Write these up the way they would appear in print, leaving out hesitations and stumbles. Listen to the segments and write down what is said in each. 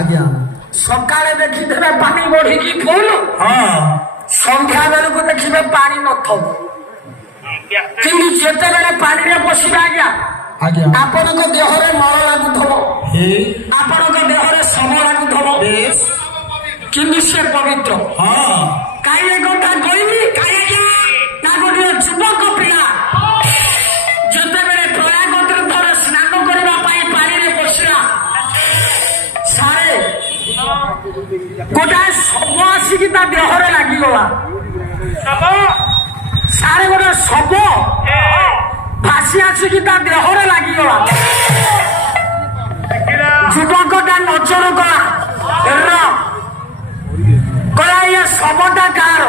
आज्ञा सकाळे देखिदेवे पानी बढ़ी फुल हाँ संध्या बेलू देखिए पानी न कि जिते बेले पानी में बसबे आज्ञा आज्ञा आपण देहरे मल लगुव आपण देहरे शव लगुव कि से पवित्र हाँ कहीं गोटा कहली ना गोटे युवक पिला जिते बेले प्रयाग तीर्थरे स्नान करने पानी में बसला सारे गोटाए शव आसिक देहरे लगिगला सारे गोटे शव भासी आसिक देहरे लगिगला युवकटा नजर गला कला ये शवटा गार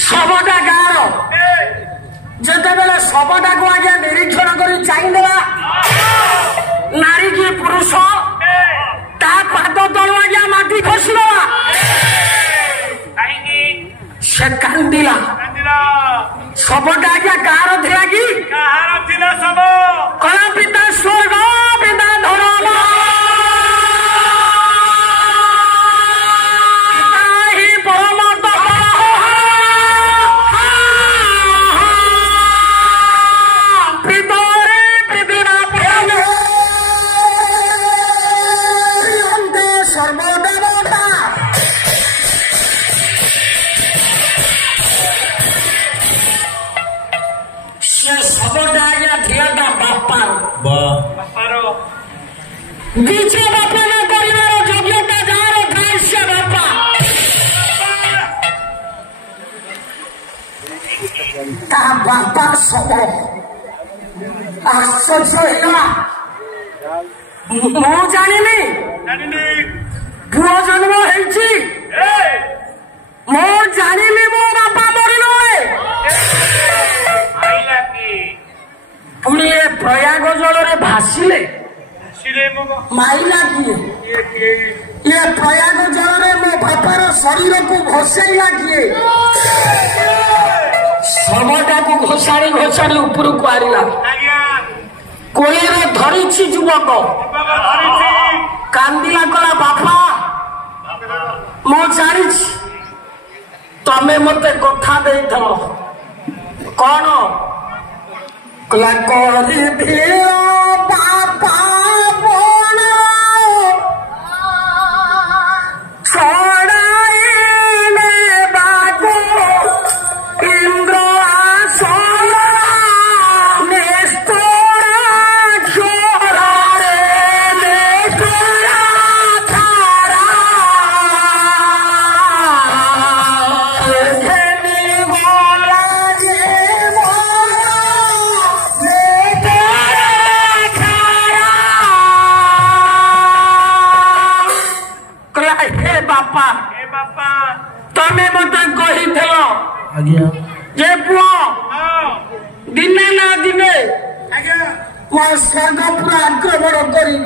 शवटा गार जिते बेले शवटा को आगे निरीक्षण कर चाहिदेवा नारी की पुरुष ता पाद तलू आज्ञा माटी खसीदेवा से कांदिला शवटा आज्ञा कार थिला कि कला पिता स्वर्ग पिता धर्म बीचे बापा ना परिवार योग्यता जार से बापा ता बापा सब आश्चर्य मु जानी पुओ जन्म होती मु जानी मो बापा मरल पुणी प्रयाग जल भासिले माइला किए ये प्रयाग जल मो बापार शरीर को घोषाइला किए शवटा को घोषाड़ी घोषाड़ी ऊपर को आला कोले धरी युवक कांदिला कला बापा मो जानी तमे मते कथा दे कौन कला करी बापा तमे मत कही जे पुओ दिने ना दिने मो स्वर्गपुर आक्रमण करी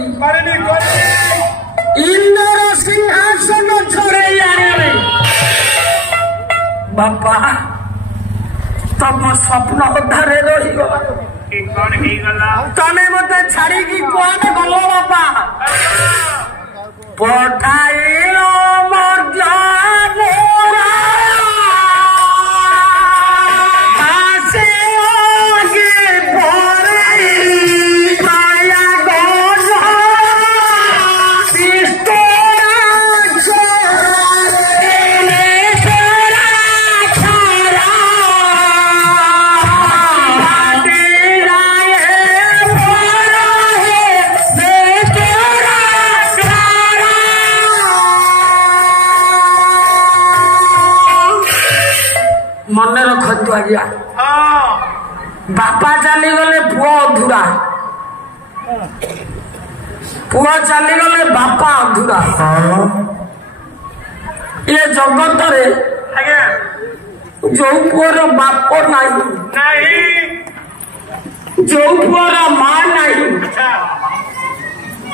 इंद्र सिंहासन छोड़े आने बापा तम स्वप्न अधारे रही तमे मत छाड़ी कौन गल बापा पठाइल मर्जा मन रखु आज्ञा बापा चली गले पुओ अधूरा पुओ चली गले बापा अधूरा ये जगत रे जो पुअर बाप नहीं जो पुअर मां नहीं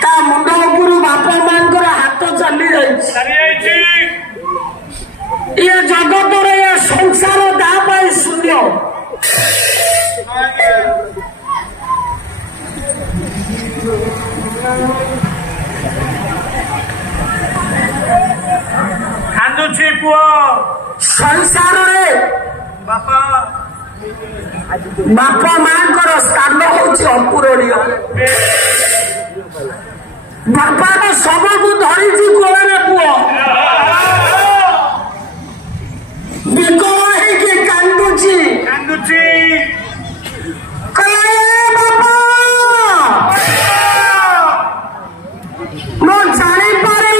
ता मुंड उपरू बापा मांकर हाथ चली जाइए ये जगत रे ये संसार दाप शून्य पुआ संसार रे बापा बापा मांकर स्थान होची अपूरणीय बापा तो सबको धरी कोଳରେ पुआ विकल ହେଇକି କାନ୍ଦୁଛି बापा मैं जानी पारे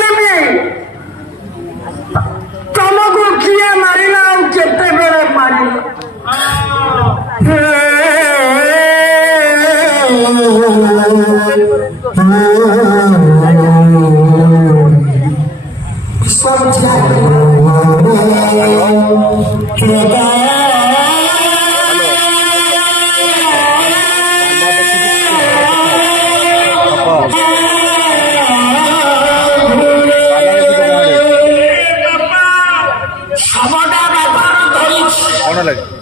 तुमको किए मारिला केते बेले मारिला सब कौन लगे